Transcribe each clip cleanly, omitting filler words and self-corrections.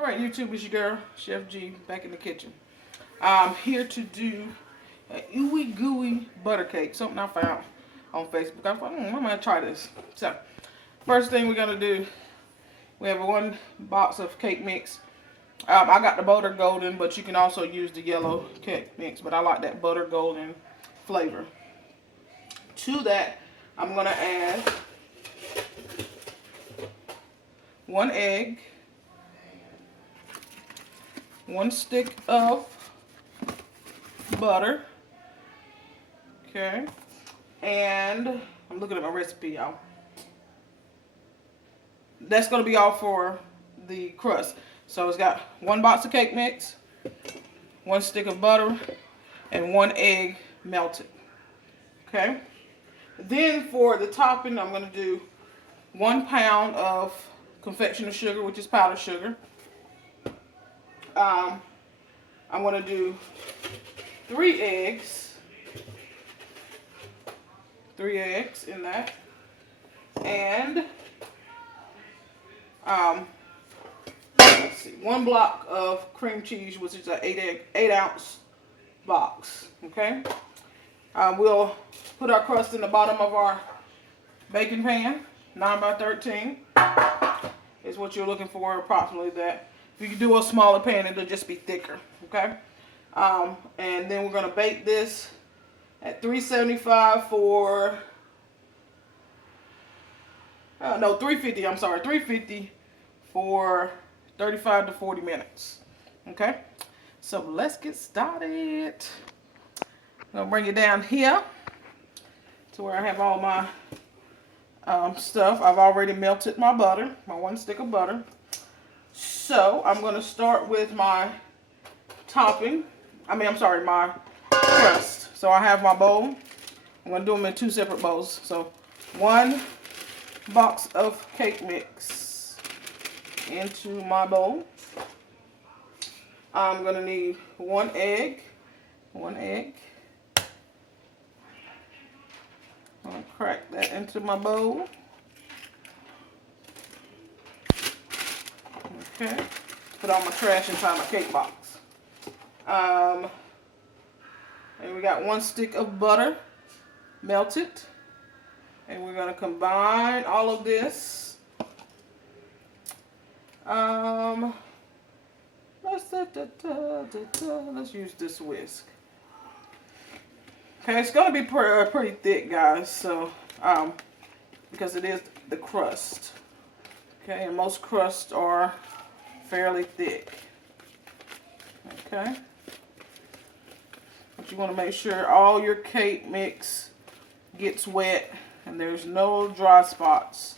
Alright YouTube, it's your girl, Chef G, back in the kitchen. I'm here to do an Ooey Gooey butter cake, something I found on Facebook. I thought, I'm going to try this. So, first thing we're going to do, we have one box of cake mix. I got the butter golden, but you can also use the yellow cake mix, but I like that butter golden flavor. To that, I'm going to add 1 egg, 1 stick of butter, okay, and I'm looking at my recipe, y'all. That's going to be all for the crust. So it's got 1 box of cake mix, 1 stick of butter, and 1 egg melted, okay. Then for the topping, I'm going to do 1 pound of confectioner sugar, which is powdered sugar. I'm going to do 3 eggs. 3 eggs in that. And let's see, 1 block of cream cheese, which is an 8 ounce box. Okay. We'll put our crust in the bottom of our baking pan. 9 by 13 is what you're looking for, approximately that. If you do a smaller pan, it'll just be thicker, okay? And then we're going to bake this at 375 for, 350, I'm sorry, 350 for 35 to 40 minutes, okay? So let's get started. I'm going to bring it down here to where I have all my stuff. I've already melted my butter, my 1 stick of butter. So I'm going to start with my topping. My crust. So I have my bowl. I'm going to do them in 2 separate bowls. So 1 box of cake mix into my bowl. I'm going to need 1 egg. 1 egg. I'm going to crack that into my bowl. Okay. Put all my trash inside my cake box. And we got 1 stick of butter melted. And we're going to combine all of this. Let's use this whisk. Okay, it's going to be pretty thick, guys, so, because it is the crust. Okay, and most crusts are fairly thick. Okay. But you want to make sure all your cake mix gets wet and there's no dry spots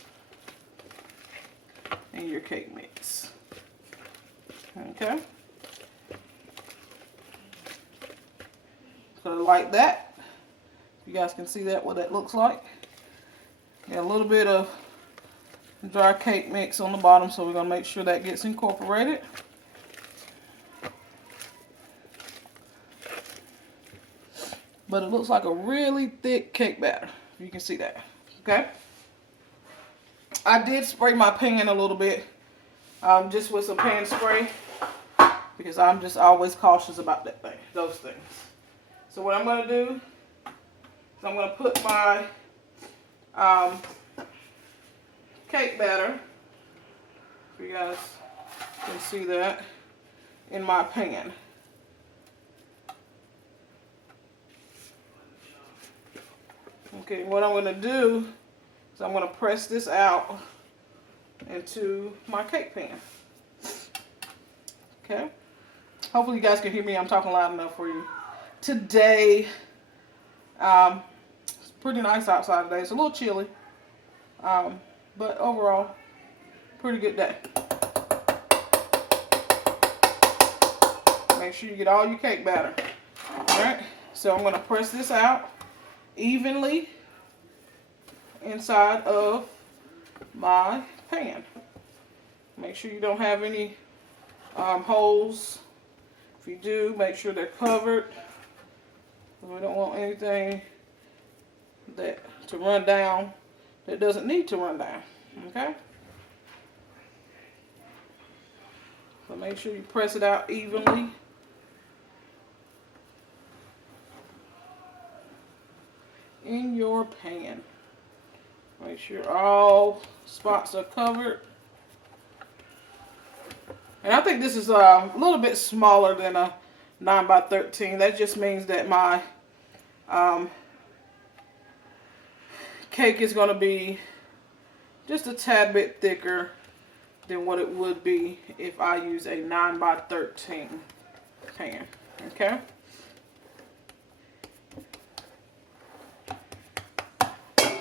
in your cake mix. Okay. So like that. You guys can see that, what that looks like. Got a little bit of dry cake mix on the bottom, so we're going to make sure that gets incorporated. But it looks like a really thick cake batter. You can see that. Okay. I did spray my pan a little bit, just with some pan spray, because I'm just always cautious about those things. So what I'm going to do is I'm going to put my cake batter, if you guys can see that, in my pan. Okay, what I'm going to do is I'm going to press this out into my cake pan. Okay, hopefully you guys can hear me. I'm talking loud enough for you. Today, it's pretty nice outside today. It's a little chilly. But overall, pretty good day. Make sure you get all your cake batter. Alright, so I'm going to press this out evenly inside of my pan. Make sure you don't have any holes. If you do, make sure they're covered. We don't want anything to run down that doesn't need to run down. Okay? So make sure you press it out evenly. In your pan. Make sure all spots are covered. And I think this is a little bit smaller than a 9 by 13. That just means that my cake is going to be just a tad bit thicker than what it would be if I use a 9 by 13 pan. Okay?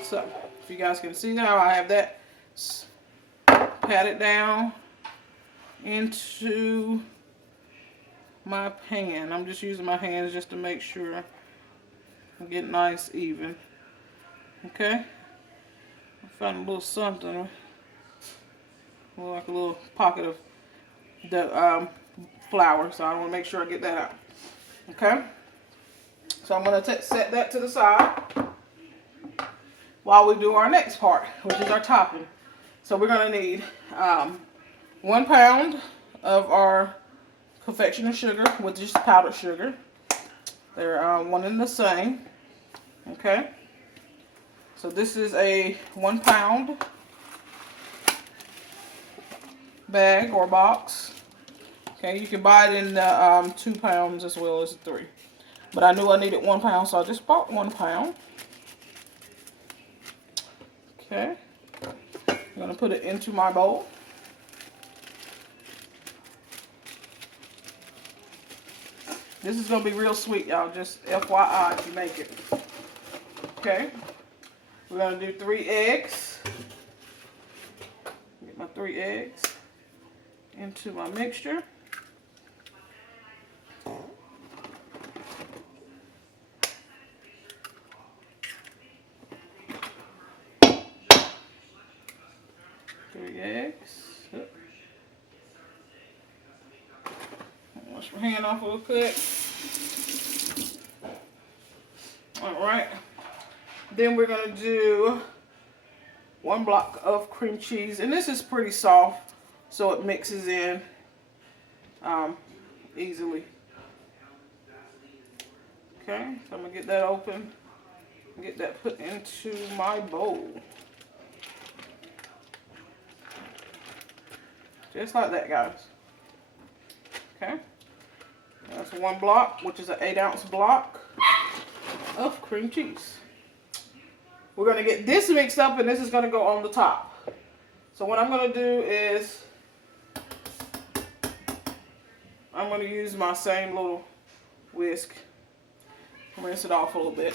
So, if you guys can see now, I have that patted down into my pan. I'm just using my hands just to make sure I get nice even. Okay? I found a little something, like a little pocket of the flour, so I want to make sure I get that out. Okay? So I'm going to set that to the side while we do our next part, which is our topping. So we're going to need 1 pound of our confectioner sugar, with just powdered sugar. They're one and the same. Okay. So this is a 1 pound bag or box. Okay, you can buy it in 2 pounds as well as 3. But I knew I needed 1 pound, so I just bought 1 pound. Okay. I'm going to put it into my bowl. This is going to be real sweet, y'all. Just FYI if you make it. Okay. We're going to do 3 eggs. Get my 3 eggs into my mixture. Wash my hand off real quick. Alright. Then we're going to do 1 block of cream cheese. And this is pretty soft, so it mixes in easily. Okay, so I'm going to get that open. Get that put into my bowl. Just like that, guys. Okay. That's 1 block, which is an 8-ounce block of cream cheese. We're going to get this mixed up, and this is going to go on the top. So what I'm going to do is I'm going to use my same little whisk. Rinse it off a little bit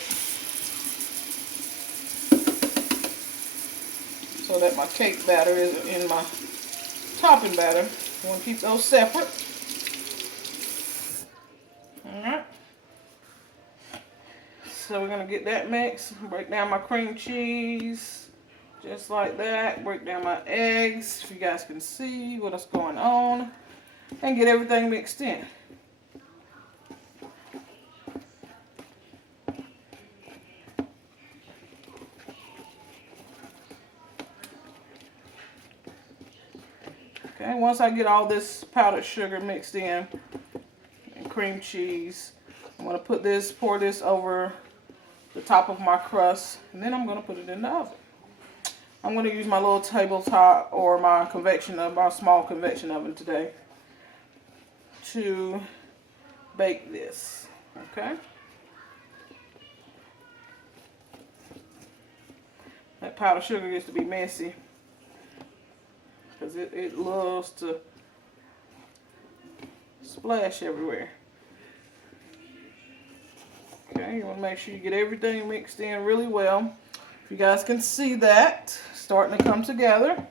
so that my cake batter isn't in my topping batter. I want to keep those separate. Alright. So we're going to get that mixed. Break down my cream cheese. Just like that. Break down my eggs. If you guys can see what's going on. And get everything mixed in. Okay, once I get all this powdered sugar mixed in and cream cheese, I'm going to pour this over the top of my crust, and then I'm going to put it in the oven. I'm going to use my little tabletop or my convection oven, my small convection oven today to bake this. Okay. That powdered sugar gets to be messy, because it loves to splash everywhere. Okay, you want to make sure you get everything mixed in really well. If you guys can see that starting to come together.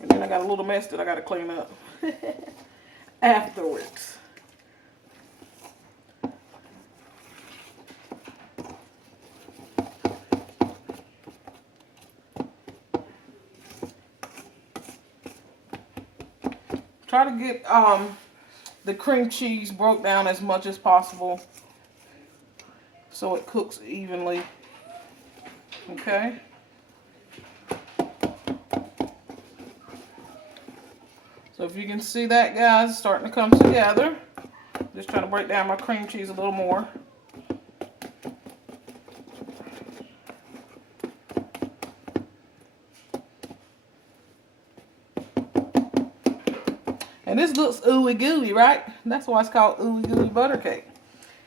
And then I got a little mess that I got to clean up afterwards. Try to get the cream cheese broke down as much as possible so it cooks evenly. Okay? So if you can see that, guys, it's starting to come together. Just trying to break down my cream cheese a little more. And this looks ooey gooey, right? That's why it's called ooey gooey butter cake.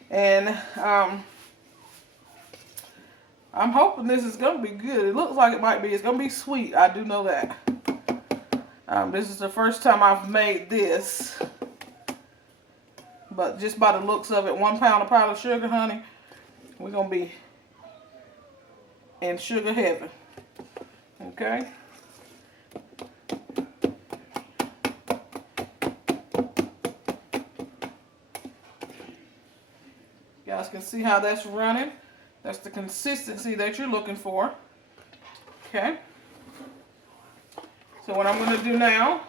And I'm hoping this is going to be good. It looks like it might be. It's going to be sweet. I do know that. This is the first time I've made this. But just by the looks of it, 1 pound of powdered sugar, honey, we're going to be in sugar heaven. Okay? You guys can see how that's running. That's the consistency that you're looking for. Okay? So what I'm going to do now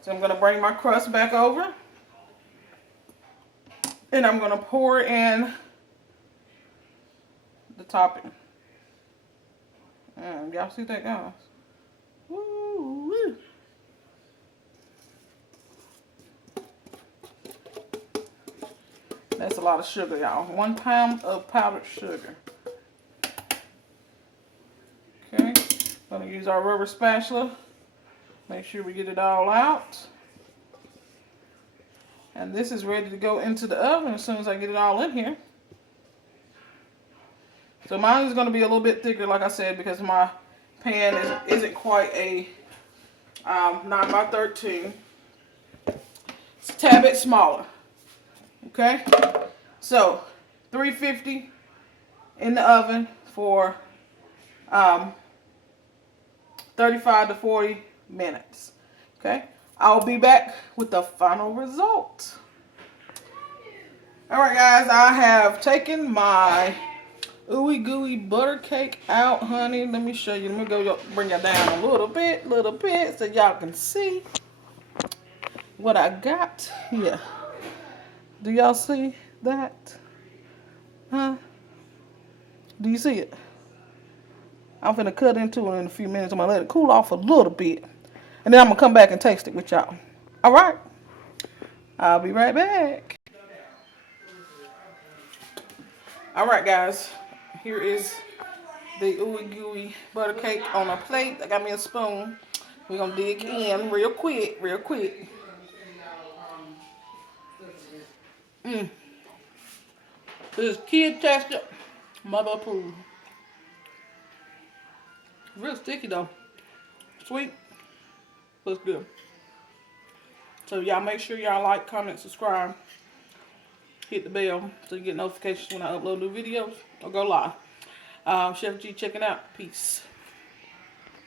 is I'm going to bring my crust back over. And I'm going to pour in the topping. Y'all see that, guys? Woo-woo. That's a lot of sugar, y'all. 1 pound of powdered sugar. Okay. Going to use our rubber spatula. Make sure we get it all out. And this is ready to go into the oven as soon as I get it all in here. So mine is going to be a little bit thicker, like I said, because my pan isn't quite a 9 by 13. It's a tad bit smaller. Okay? So, 350 in the oven for 35 to 40 minutes. Okay? I'll be back with the final result. Alright guys, I have taken my ooey gooey butter cake out, honey. Let me show you. Let me go bring it down a little bit so y'all can see what I got here. Do y'all see that? Huh? Do you see it? I'm finna cut into it in a few minutes. I'm gonna let it cool off a little bit. And then I'm gonna come back and taste it with y'all. Alright? I'll be right back. Alright guys. Here is the ooey gooey butter cake on a plate. I got me a spoon. We're gonna dig in real quick. This is kid texture. Mother approved. Real sticky though. Sweet. Looks good. So y'all make sure y'all like, comment, subscribe. Hit the bell so you get notifications when I upload new videos or go live. Chef G checking out. Peace.